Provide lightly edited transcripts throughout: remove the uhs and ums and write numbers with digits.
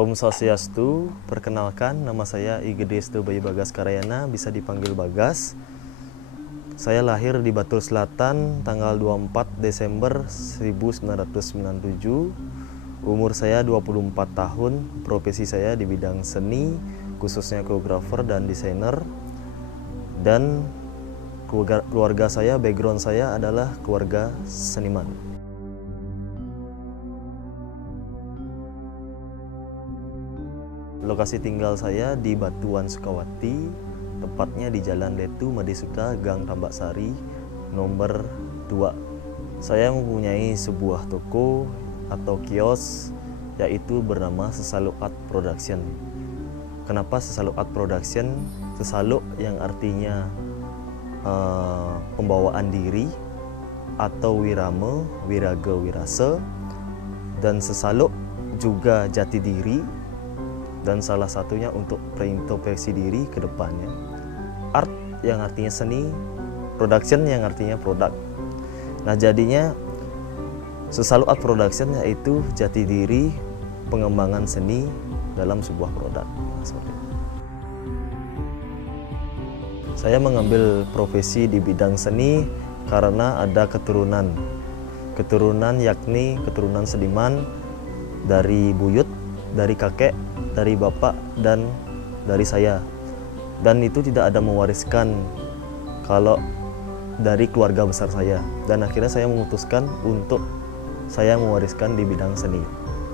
Om Swastiastu, perkenalkan nama saya I Gedestu Bayu Bagas Karyana, bisa dipanggil Bagas. Saya lahir di Batur Selatan tanggal 24 Desember 1997. Umur saya 24 tahun, profesi saya di bidang seni, khususnya koreografer dan desainer. Dan keluarga saya, background saya adalah keluarga seniman. Lokasi tinggal saya di Batuan Sukawati, tepatnya di Jalan Letu Madisuka, Gang Tambak Sari, nomor 2. Saya mempunyai sebuah toko atau kios, yaitu bernama Sesaluk Art Production. Kenapa Sesaluk Art Production? Sesaluk yang artinya pembawaan diri atau wirama, wiraga, wirasa, dan sesaluk juga jati diri, dan salah satunya untuk berintrospeksi diri ke depannya. Art yang artinya seni, production yang artinya produk. Nah, jadinya Sesaluk Art Production yaitu jati diri pengembangan seni dalam sebuah produk. Nah, seperti itu. Saya mengambil profesi di bidang seni karena ada keturunan yakni keturunan seniman dari buyut, dari kakek, dari bapak, dan dari saya. Dan itu tidak ada mewariskan kalau dari keluarga besar saya. Dan akhirnya saya memutuskan untuk saya mewariskan di bidang seni,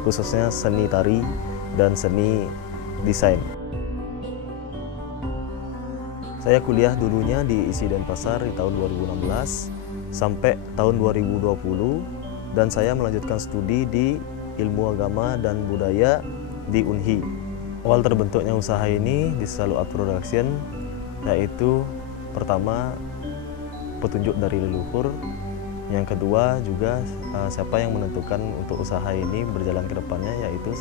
khususnya seni tari dan seni desain. Saya kuliah dulunya di ISI Denpasar di tahun 2016 sampai tahun 2020, dan saya melanjutkan studi di Ilmu Agama dan Budaya di UNHI. Awal terbentuknya usaha ini di Sesaluk Art Production yaitu pertama petunjuk dari leluhur, yang kedua juga siapa yang menentukan untuk usaha ini berjalan ke depannya, yaitu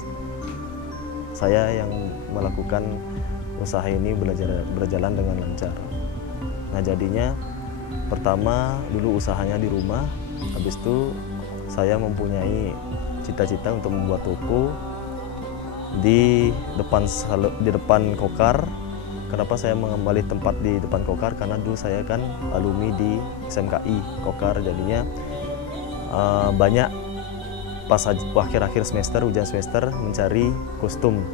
saya yang melakukan usaha ini berjalan dengan lancar. Nah, jadinya pertama dulu usahanya di rumah, habis itu saya mempunyai cita-cita untuk membuat toko di depan Kokar. Kenapa saya mengambil tempat di depan Kokar? Karena dulu saya kan alumni di SMKI Kokar, jadinya banyak pas akhir-akhir semester, ujian semester mencari kostum,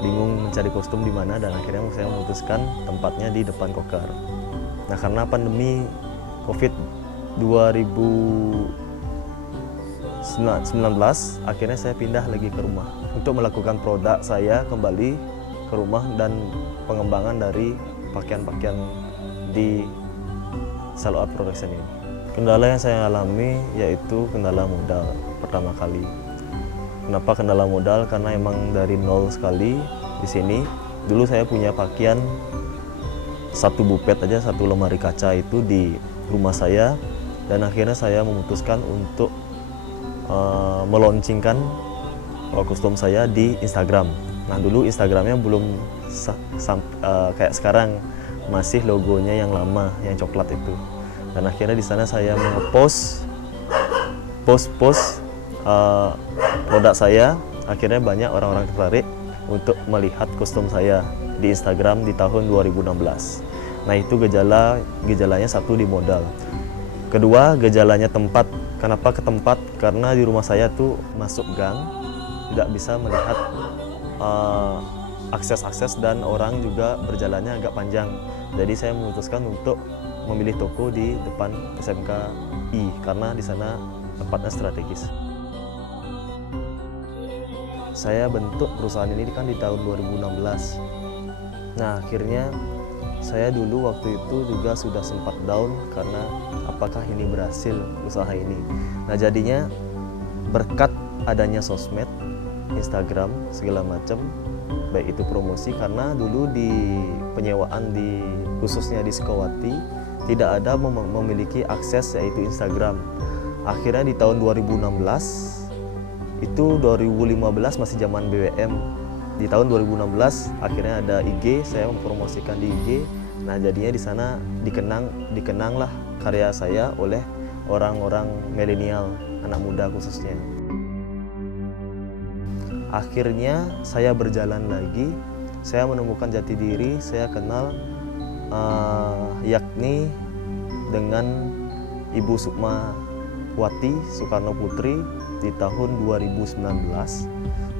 bingung mencari kostum di mana, dan akhirnya saya memutuskan tempatnya di depan Kokar. Nah, karena pandemi COVID 2019, akhirnya saya pindah lagi ke rumah untuk melakukan produk saya kembali ke rumah dan pengembangan dari pakaian-pakaian di Sesaluk Art Production ini. Kendala yang saya alami yaitu kendala modal pertama kali. Kenapa kendala modal? Karena emang dari nol sekali di sini. Dulu saya punya pakaian satu bupet aja, satu lemari kaca itu di rumah saya, dan akhirnya saya memutuskan untuk meluncurkan kostum saya di Instagram. Nah, dulu Instagramnya belum kayak sekarang, masih logonya yang lama, yang coklat itu. Dan akhirnya di sana saya post produk saya. Akhirnya banyak orang-orang tertarik untuk melihat kostum saya di Instagram di tahun 2016. Nah, itu gejalanya satu di modal. Kedua, gejalanya tempat. Kenapa ke tempat? Karena di rumah saya tuh masuk gang, tidak bisa melihat akses-akses, dan orang juga berjalannya agak panjang. Jadi saya memutuskan untuk memilih toko di depan SMKI karena di sana tempatnya strategis. saya bentuk perusahaan ini kan di tahun 2016. Nah, akhirnya saya dulu waktu itu juga sudah sempat down karena apakah ini berhasil usaha ini. Nah, jadinya berkat adanya sosmed, Instagram, segala macam, baik itu promosi, karena dulu di penyewaan khususnya di Sukawati tidak ada memiliki akses yaitu Instagram. Akhirnya di tahun 2016, itu 2015 masih zaman BBM. Di tahun 2016 akhirnya ada IG, saya mempromosikan di IG. Nah, jadinya di sana dikenanglah karya saya oleh orang-orang milenial, anak muda khususnya. Akhirnya saya berjalan lagi, saya menemukan jati diri, saya kenal yakni dengan Ibu Sukmawati Soekarno Putri di tahun 2019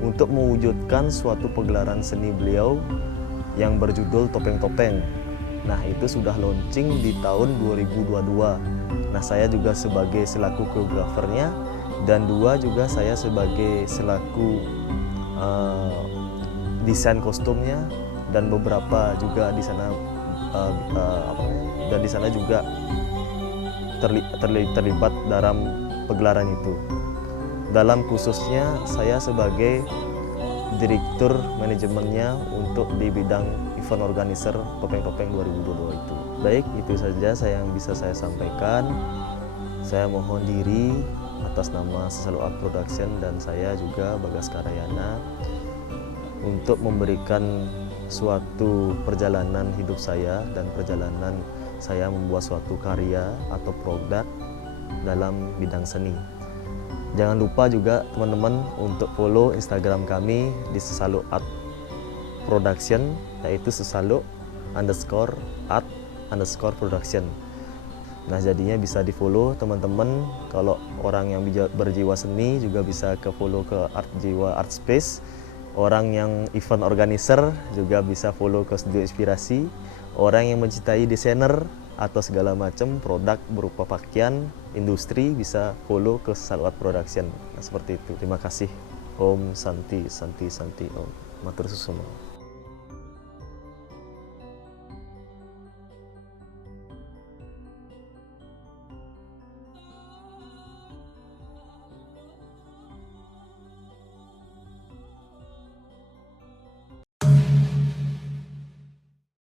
untuk mewujudkan suatu pegelaran seni beliau yang berjudul Topeng-Topeng. Nah, itu sudah launching di tahun 2022. Nah, saya juga sebagai selaku koreografernya, dan juga saya sebagai selaku desain kostumnya, dan beberapa juga di sana dan di sana juga terlibat dalam pegelaran itu. Dalam khususnya saya sebagai direktur manajemennya untuk di bidang event organizer Topeng-Topeng 2022 itu. Baik, itu saja yang bisa saya sampaikan. Saya mohon diri atas nama Sesalu Art Production dan saya juga Bagas Karayana untuk memberikan suatu perjalanan hidup saya dan perjalanan saya membuat suatu karya atau produk dalam bidang seni. Jangan lupa juga teman-teman untuk follow Instagram kami di Sesalu Art Production, yaitu sesalu_art_production. Nah, jadinya bisa di follow teman-teman. Kalau orang yang berjiwa seni juga bisa ke follow ke Jiwa Art Space. Orang yang event organizer juga bisa follow ke Studio Inspirasi. Orang yang mencintai desainer atau segala macam produk berupa pakaian, industri bisa follow ke Sesalu Art Production. Nah, seperti itu. Terima kasih. Om Santi Santi Santi Om. Matur susuno.